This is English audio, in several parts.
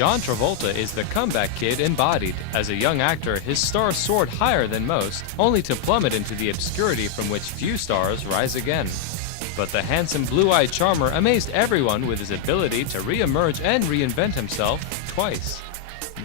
John Travolta is the comeback kid embodied. As a young actor, his star soared higher than most, only to plummet into the obscurity from which few stars rise again. But the handsome blue-eyed charmer amazed everyone with his ability to re-emerge and reinvent himself twice.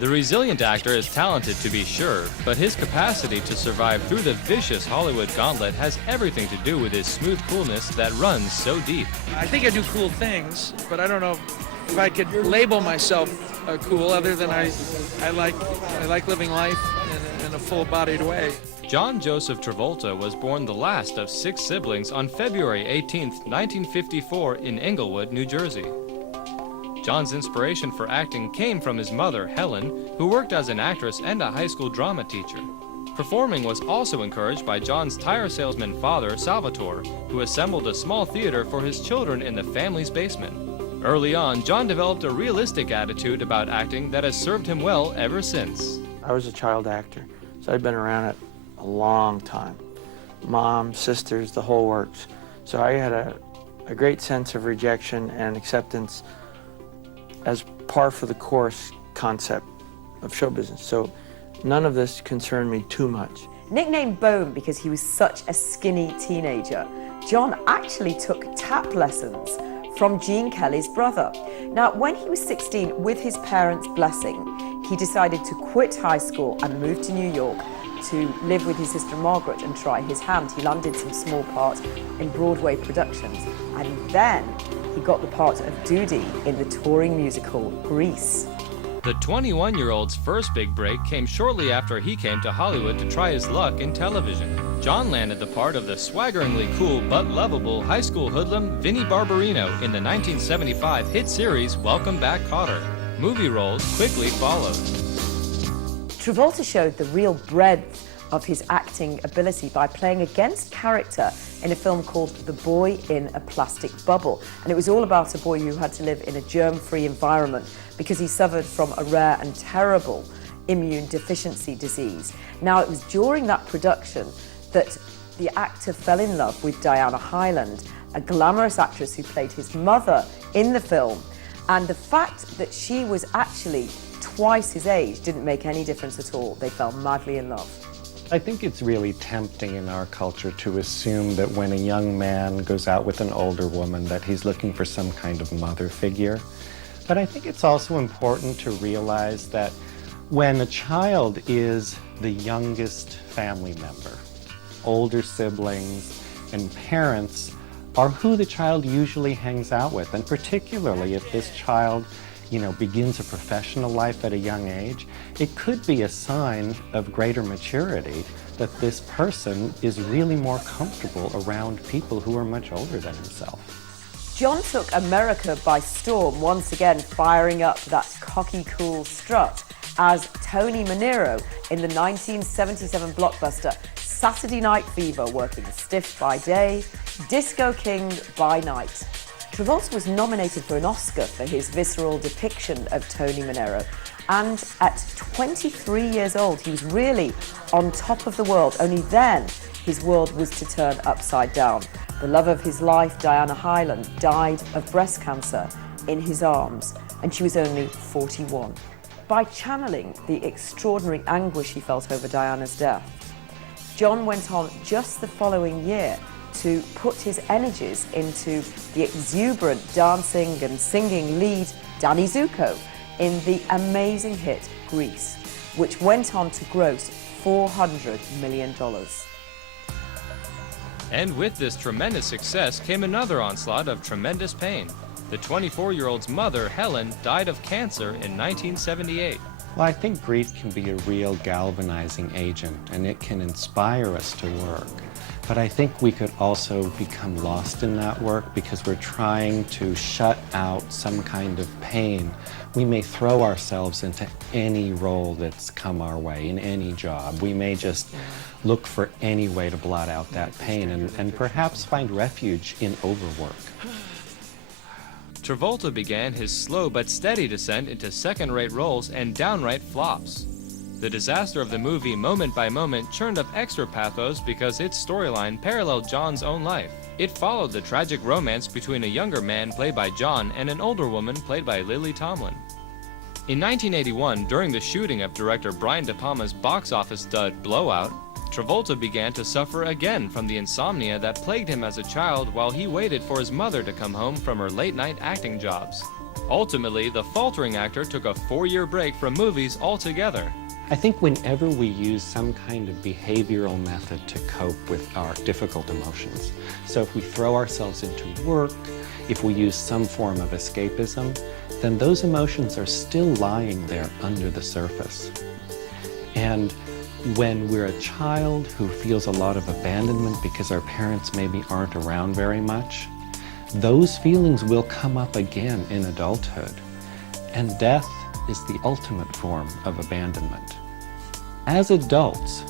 The resilient actor is talented to be sure, but his capacity to survive through the vicious Hollywood gauntlet has everything to do with his smooth coolness that runs so deep. I think I do cool things, but I don't know if I could label myself cool other than I like living life in a full-bodied way. John Joseph Travolta was born the last of 6 siblings on February 18, 1954 in Englewood, New Jersey. John's inspiration for acting came from his mother, Helen, who worked as an actress and a high school drama teacher. Performing was also encouraged by John's tire salesman father, Salvatore, who assembled a small theater for his children in the family's basement. Early on, John developed a realistic attitude about acting that has served him well ever since. I was a child actor, so I'd been around it a long time. Mom, sisters, the whole works. So I had a great sense of rejection and acceptance as par for the course concept of show business. So none of this concerned me too much. Nicknamed Bone because he was such a skinny teenager, John actually took tap lessons from Gene Kelly's brother. Now, when he was 16, with his parents' blessing, he decided to quit high school and move to New York to live with his sister Margaret and try his hand. He landed some small parts in Broadway productions, and then he got the part of Doody in the touring musical Grease. The 21-year-old's first big break came shortly after he came to Hollywood to try his luck in television. John landed the part of the swaggeringly cool but lovable high school hoodlum Vinnie Barbarino in the 1975 hit series Welcome Back, Kotter. Movie roles quickly followed. Travolta showed the real breadth of his acting ability by playing against character in a film called The Boy in a Plastic Bubble. And it was all about a boy who had to live in a germ-free environment because he suffered from a rare and terrible immune deficiency disease. Now, it was during that production that the actor fell in love with Diana Hyland, a glamorous actress who played his mother in the film. And the fact that she was actually twice his age didn't make any difference at all. They fell madly in love. I think it's really tempting in our culture to assume that when a young man goes out with an older woman that he's looking for some kind of mother figure. But I think it's also important to realize that when a child is the youngest family member, older siblings and parents are who the child usually hangs out with. And particularly if this child begins a professional life at a young age, it could be a sign of greater maturity that this person is really more comfortable around people who are much older than himself. John took America by storm, once again firing up that cocky, cool strut as Tony Manero in the 1977 blockbuster Saturday Night Fever, working stiff by day, disco king by night. Travolta was nominated for an Oscar for his visceral depiction of Tony Manero, and at 23 years old, he was really on top of the world. Only then, his world was to turn upside down. The love of his life, Diana Hyland, died of breast cancer in his arms, and she was only 41. By channeling the extraordinary anguish he felt over Diana's death, John went on just the following year to put his energies into the exuberant dancing and singing lead Danny Zuko in the amazing hit Grease, which went on to gross $400 million. And with this tremendous success came another onslaught of tremendous pain. The 24-year-old's mother, Helen, died of cancer in 1978. Well, I think grief can be a real galvanizing agent, and it can inspire us to work. But I think we could also become lost in that work because we're trying to shut out some kind of pain. We may throw ourselves into any role that's come our way, in any job. We may just look for any way to blot out that pain and perhaps find refuge in overwork. Travolta began his slow but steady descent into second-rate roles and downright flops. The disaster of the movie Moment by Moment churned up extra pathos because its storyline paralleled John's own life. It followed the tragic romance between a younger man played by John and an older woman played by Lily Tomlin. In 1981, during the shooting of director Brian De Palma's box office dud Blowout, Travolta began to suffer again from the insomnia that plagued him as a child while he waited for his mother to come home from her late-night acting jobs. Ultimately, the faltering actor took a 4-year break from movies altogether. I think whenever we use some kind of behavioral method to cope with our difficult emotions, so if we throw ourselves into work, if we use some form of escapism, then those emotions are still lying there under the surface. And when we're a child who feels a lot of abandonment because our parents maybe aren't around very much, those feelings will come up again in adulthood. And death is the ultimate form of abandonment. As adults,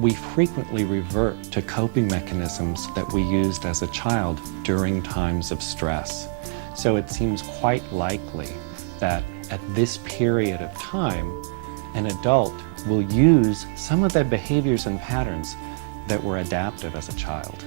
we frequently revert to coping mechanisms that we used as a child during times of stress. So it seems quite likely that at this period of time, an adult will use some of the behaviors and patterns that were adaptive as a child.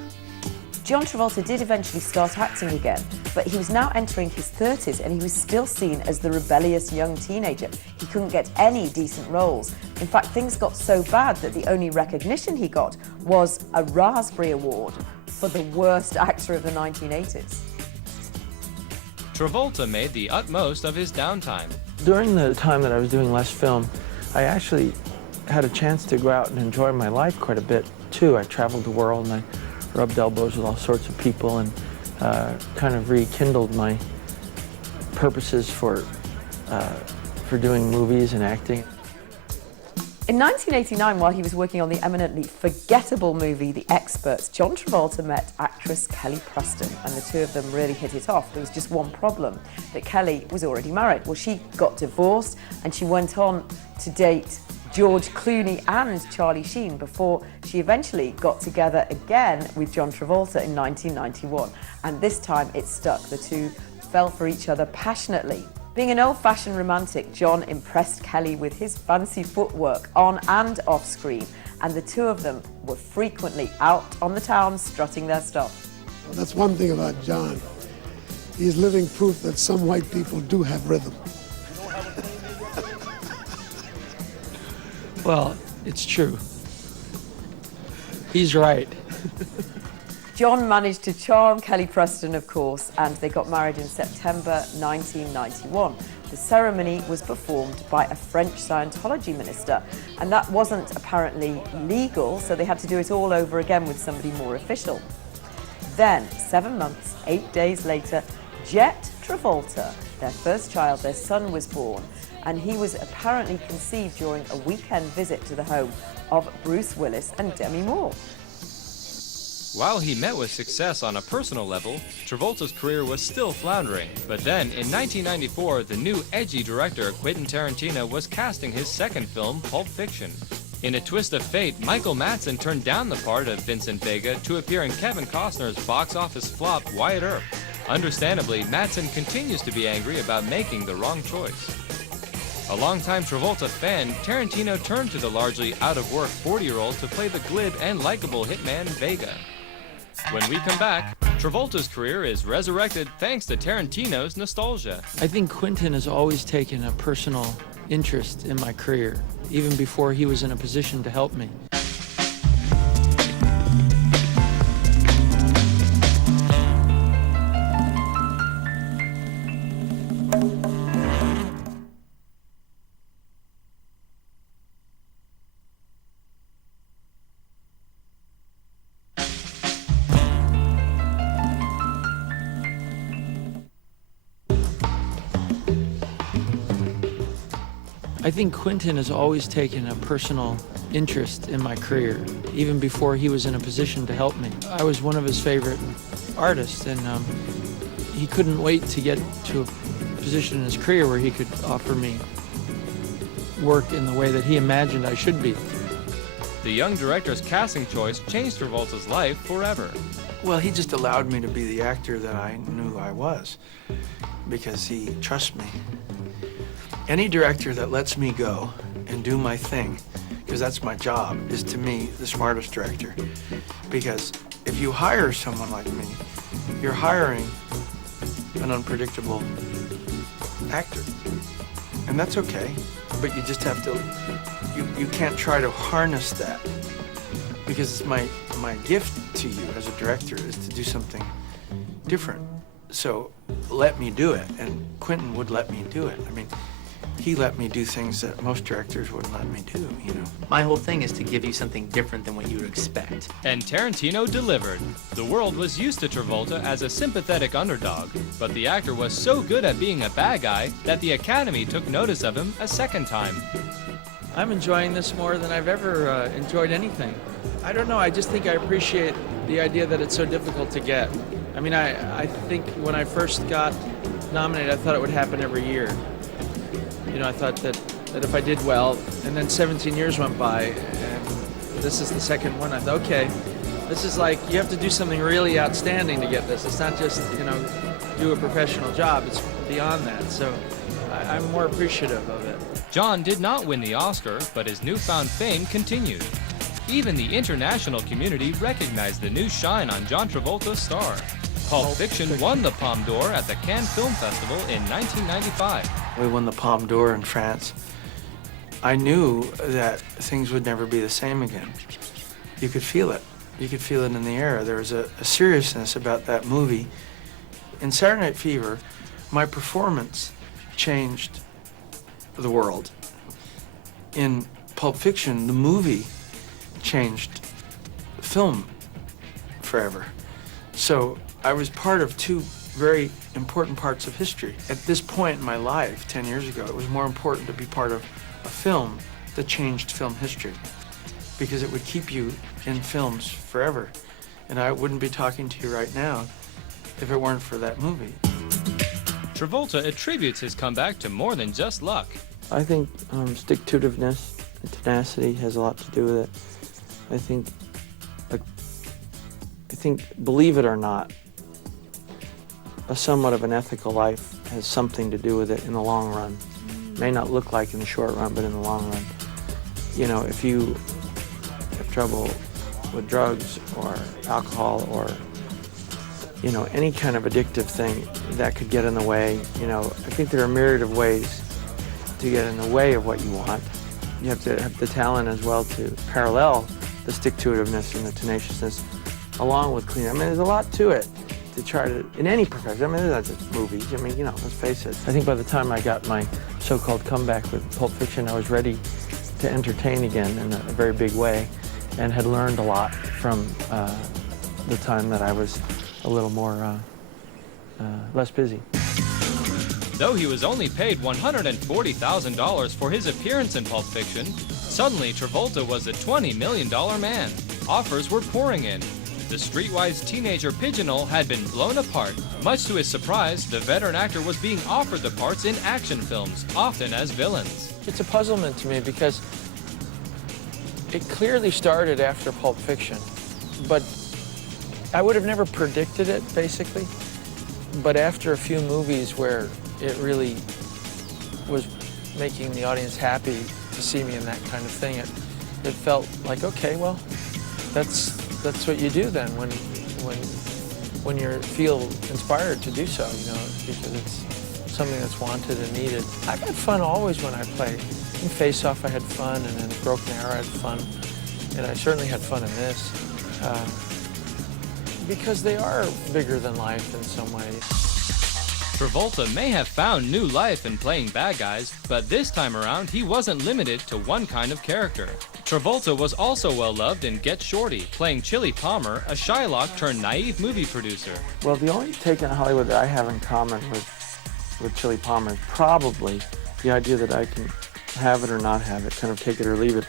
John Travolta did eventually start acting again, but he was now entering his 30s and he was still seen as the rebellious young teenager. He couldn't get any decent roles. In fact, things got so bad that the only recognition he got was a Raspberry Award for the worst actor of the 1980s. Travolta made the utmost of his downtime. During the time that I was doing less film, I actually had a chance to go out and enjoy my life quite a bit too. I traveled the world and I rubbed elbows with all sorts of people and kind of rekindled my purposes for doing movies and acting. In 1989, while he was working on the eminently forgettable movie The Experts, John Travolta met actress Kelly Preston, and the two of them really hit it off. There was just one problem, that Kelly was already married. Well, she got divorced and she went on to date George Clooney and Charlie Sheen before she eventually got together again with John Travolta in 1991. And this time it stuck. The two fell for each other passionately. Being an old-fashioned romantic, John impressed Kelly with his fancy footwork on and off screen, and the two of them were frequently out on the town strutting their stuff. Well, that's one thing about John. He's living proof that some white people do have rhythm. Well, it's true. He's right. John managed to charm Kelly Preston, of course, and they got married in September 1991. The ceremony was performed by a French Scientology minister, and that wasn't apparently legal, so they had to do it all over again with somebody more official. Then, 7 months, 8 days later, Jet Travolta, their first child, their son, was born, and he was apparently conceived during a weekend visit to the home of Bruce Willis and Demi Moore. While he met with success on a personal level, Travolta's career was still floundering. But then, in 1994, the new edgy director Quentin Tarantino was casting his second film, Pulp Fiction. In a twist of fate, Michael Madsen turned down the part of Vincent Vega to appear in Kevin Costner's box office flop, Wyatt Earp. Understandably, Madsen continues to be angry about making the wrong choice. A longtime Travolta fan, Tarantino turned to the largely out-of-work 40-year-old to play the glib and likable hitman Vega. When we come back, Travolta's career is resurrected thanks to Tarantino's nostalgia. I think Quentin has always taken a personal interest in my career, even before he was in a position to help me. I think Quentin has always taken a personal interest in my career, even before he was in a position to help me. I was one of his favorite artists, and he couldn't wait to get to a position in his career where he could offer me work in the way that he imagined I should be. The young director's casting choice changed Travolta's life forever. Well, he just allowed me to be the actor that I knew I was, because he trusts me. Any director that lets me go and do my thing, because that's my job, is to me the smartest director. Because if you hire someone like me, you're hiring an unpredictable actor. And that's okay, but you just have to, you can't try to harness that, because it's my gift to you as a director is to do something different. So let me do it, and Quentin would let me do it. I mean, he let me do things that most directors wouldn't let me do, you know. My whole thing is to give you something different than what you would expect. And Tarantino delivered. The world was used to Travolta as a sympathetic underdog, but the actor was so good at being a bad guy that the Academy took notice of him a second time. I'm enjoying this more than I've ever enjoyed anything. I don't know, I just think I appreciate the idea that it's so difficult to get. I mean, I think when I first got nominated, I thought it would happen every year. You know, I thought that if I did well, and then 17 years went by, and this is the second one, I thought, okay, this is like, you have to do something really outstanding to get this. It's not just, you know, do a professional job, it's beyond that. So I'm more appreciative of it. John did not win the Oscar, but his newfound fame continued. Even the international community recognized the new shine on John Travolta's star. Pulp Fiction won the Palme d'Or at the Cannes Film Festival in 1995. We won the Palme d'Or in France. I knew that things would never be the same again. You could feel it. You could feel it in the air. There was a seriousness about that movie. In Saturday Night Fever, my performance changed the world. In Pulp Fiction, the movie changed film forever. So I was part of two very important parts of history. At this point in my life, 10 years ago, it was more important to be part of a film that changed film history, because it would keep you in films forever. And I wouldn't be talking to you right now if it weren't for that movie. Travolta attributes his comeback to more than just luck. I think stick-to-itiveness and tenacity has a lot to do with it. I think, believe it or not, a somewhat of an ethical life has something to do with it in the long run. May not look like in the short run, but in the long run. You know, if you have trouble with drugs or alcohol or, you know, any kind of addictive thing that could get in the way, you know, I think there are a myriad of ways to get in the way of what you want. You have to have the talent as well to parallel the stick-to-itiveness and the tenaciousness along with clean. I mean, there's a lot to it to try to, in any profession. I mean, it's not just movies. I mean, you know, let's face it. I think by the time I got my so-called comeback with Pulp Fiction, I was ready to entertain again in a very big way and had learned a lot from the time that I was a little more, less busy. Though he was only paid $140,000 for his appearance in Pulp Fiction, suddenly Travolta was a $20 million man. Offers were pouring in. The streetwise teenager pigeonhole had been blown apart. Much to his surprise, the veteran actor was being offered the parts in action films, often as villains. It's a puzzlement to me because it clearly started after Pulp Fiction, but I would have never predicted it, basically. But after a few movies where it really was making the audience happy to see me in that kind of thing, it felt like, okay, well, that's what you do then when you feel inspired to do so, you know, because it's something that's wanted and needed. I've had fun always when I play. In Face Off I had fun, and in Broken Arrow I had fun, and I certainly had fun in this. Because they are bigger than life in some ways. Travolta may have found new life in playing bad guys, but this time around he wasn't limited to one kind of character. Travolta was also well-loved in Get Shorty, playing Chili Palmer, a Shylock-turned-naive movie producer. Well, the only take on Hollywood that I have in common with Chili Palmer is probably the idea that I can have it or not have it, kind of take it or leave it.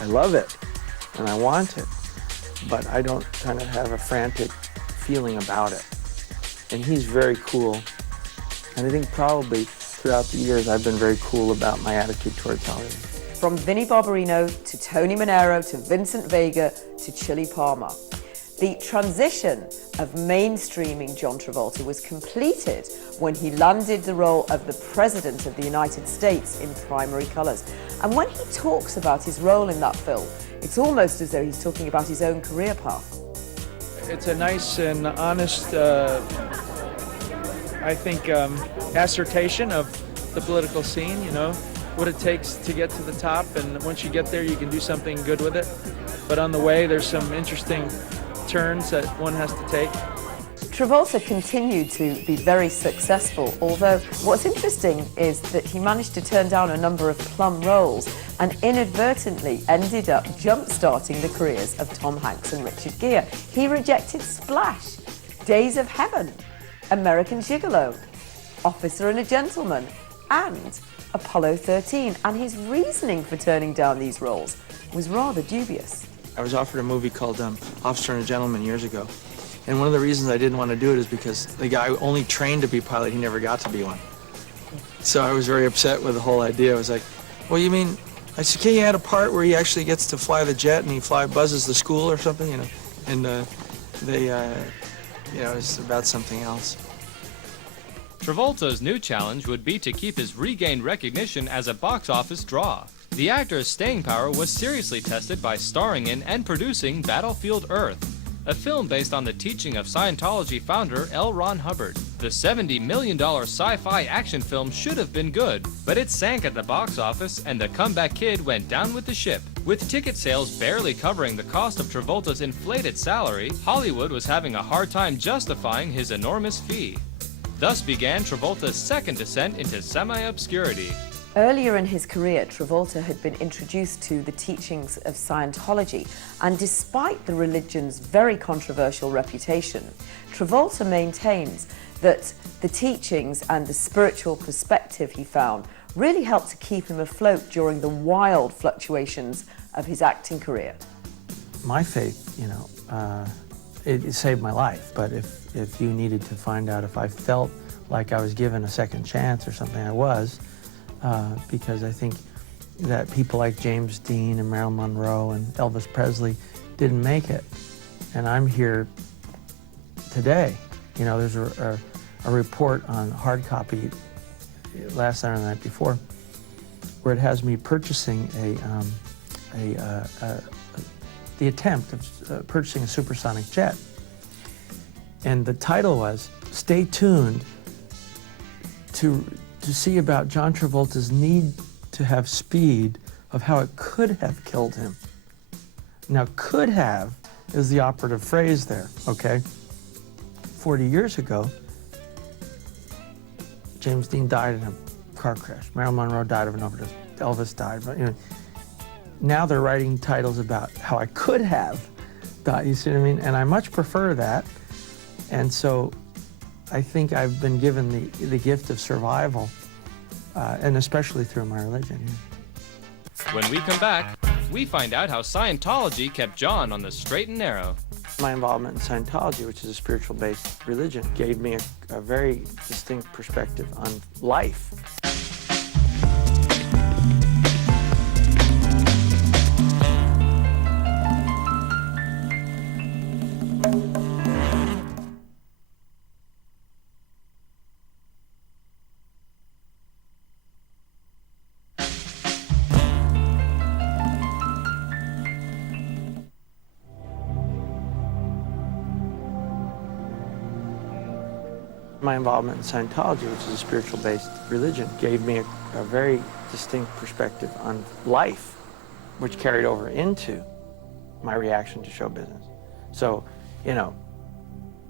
I love it, and I want it, but I don't kind of have a frantic feeling about it. And he's very cool, and I think probably throughout the years I've been very cool about my attitude towards Hollywood. From Vinnie Barbarino to Tony Manero to Vincent Vega to Chili Palmer. The transition of mainstreaming John Travolta was completed when he landed the role of the President of the United States in Primary Colors. And when he talks about his role in that film, it's almost as though he's talking about his own career path. It's a nice and honest, I think, assertion of the political scene, you know, what it takes to get to the top, and once you get there, you can do something good with it. But on the way, there's some interesting turns that one has to take. Travolta continued to be very successful, although what's interesting is that he managed to turn down a number of plum roles and inadvertently ended up jump-starting the careers of Tom Hanks and Richard Gere. He rejected Splash, Days of Heaven, American Gigolo, Officer and a Gentleman, and Apollo 13, and his reasoning for turning down these roles was rather dubious. I was offered a movie called Officer and a Gentleman years ago. And one of the reasons I didn't want to do it is because the guy only trained to be a pilot, he never got to be one. So I was very upset with the whole idea. I was like, well, you mean, I said, can you add a part where he actually gets to fly the jet and he buzzes the school or something, you know? And you know, it's about something else. Travolta's new challenge would be to keep his regained recognition as a box office draw. The actor's staying power was seriously tested by starring in and producing Battlefield Earth, a film based on the teaching of Scientology founder L. Ron Hubbard. The $70 million sci-fi action film should have been good, but it sank at the box office and the comeback kid went down with the ship. With ticket sales barely covering the cost of Travolta's inflated salary, Hollywood was having a hard time justifying his enormous fee. Thus began Travolta's second descent into semi-obscurity. Earlier in his career, Travolta had been introduced to the teachings of Scientology, and despite the religion's very controversial reputation, Travolta maintains that the teachings and the spiritual perspective he found really helped to keep him afloat during the wild fluctuations of his acting career. My faith, you know, it saved my life, but if you needed to find out if I felt like I was given a second chance or something, I was. Because I think that people like James Dean and Marilyn Monroe and Elvis Presley didn't make it. And I'm here today. You know, there's a report on hard copy last night or the night before where it has me purchasing the attempt of purchasing a supersonic jet. And the title was, "Stay tuned to see about John Travolta's need to have speed, of how it could have killed him." Now, could have is the operative phrase there, okay? 40 years ago, James Dean died in a car crash. Marilyn Monroe died of an overdose. Elvis died. But, you know, now they're writing titles about how I could have died, you see what I mean? And I much prefer that. And so I think I've been given the gift of survival, and especially through my religion. Yeah. When we come back, we find out how Scientology kept John on the straight and narrow. My involvement in Scientology, which is a spiritual-based religion, gave me a very distinct perspective on life. My involvement in Scientology, which is a spiritual-based religion, gave me a very distinct perspective on life, which carried over into my reaction to show business. So, you know,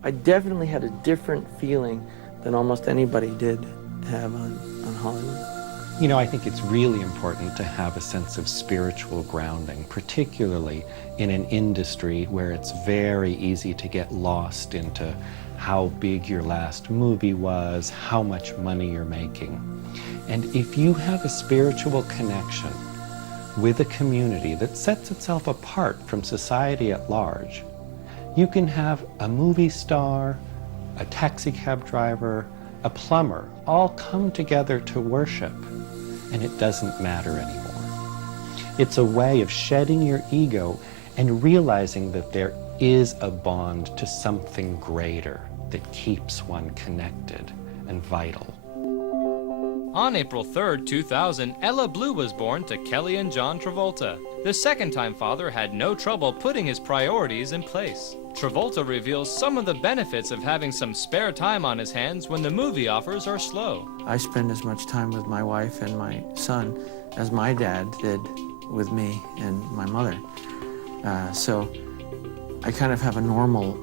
I definitely had a different feeling than almost anybody did have on Hollywood. You know, I think it's really important to have a sense of spiritual grounding, particularly in an industry where it's very easy to get lost into how big your last movie was, how much money you're making. And if you have a spiritual connection with a community that sets itself apart from society at large, you can have a movie star, a taxi cab driver, a plumber, all come together to worship, and it doesn't matter anymore. It's a way of shedding your ego and realizing that there is a bond to something greater that keeps one connected and vital. On April 3rd, 2000, Ella Blue was born to Kelly and John Travolta. The second-time father had no trouble putting his priorities in place. Travolta reveals some of the benefits of having some spare time on his hands when the movie offers are slow. I spend as much time with my wife and my son as my dad did with me and my mother. So I kind of have a normal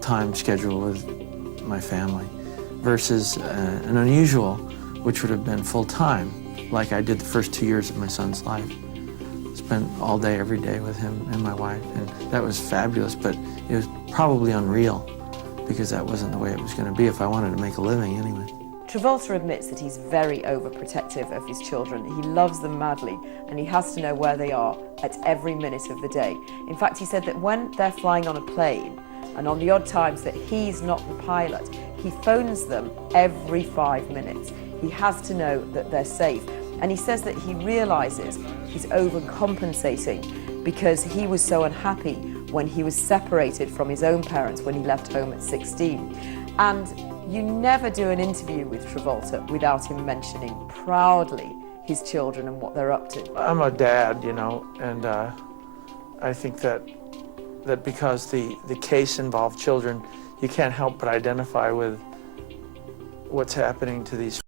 time schedule with my family versus an unusual, which would have been full-time, like I did the first 2 years of my son's life. Spent all day, every day with him and my wife, and that was fabulous, but it was probably unreal because that wasn't the way it was going to be if I wanted to make a living anyway. Travolta admits that he's very overprotective of his children. He loves them madly, and he has to know where they are at every minute of the day. In fact, he said that when they're flying on a plane, and on the odd times that he's not the pilot, he phones them every 5 minutes. He has to know that they're safe. And he says that he realizes he's overcompensating because he was so unhappy when he was separated from his own parents when he left home at 16. And you never do an interview with Travolta without him mentioning proudly his children and what they're up to. I'm a dad, you know, and I think that because the case involved children, you can't help but identify with what's happening to these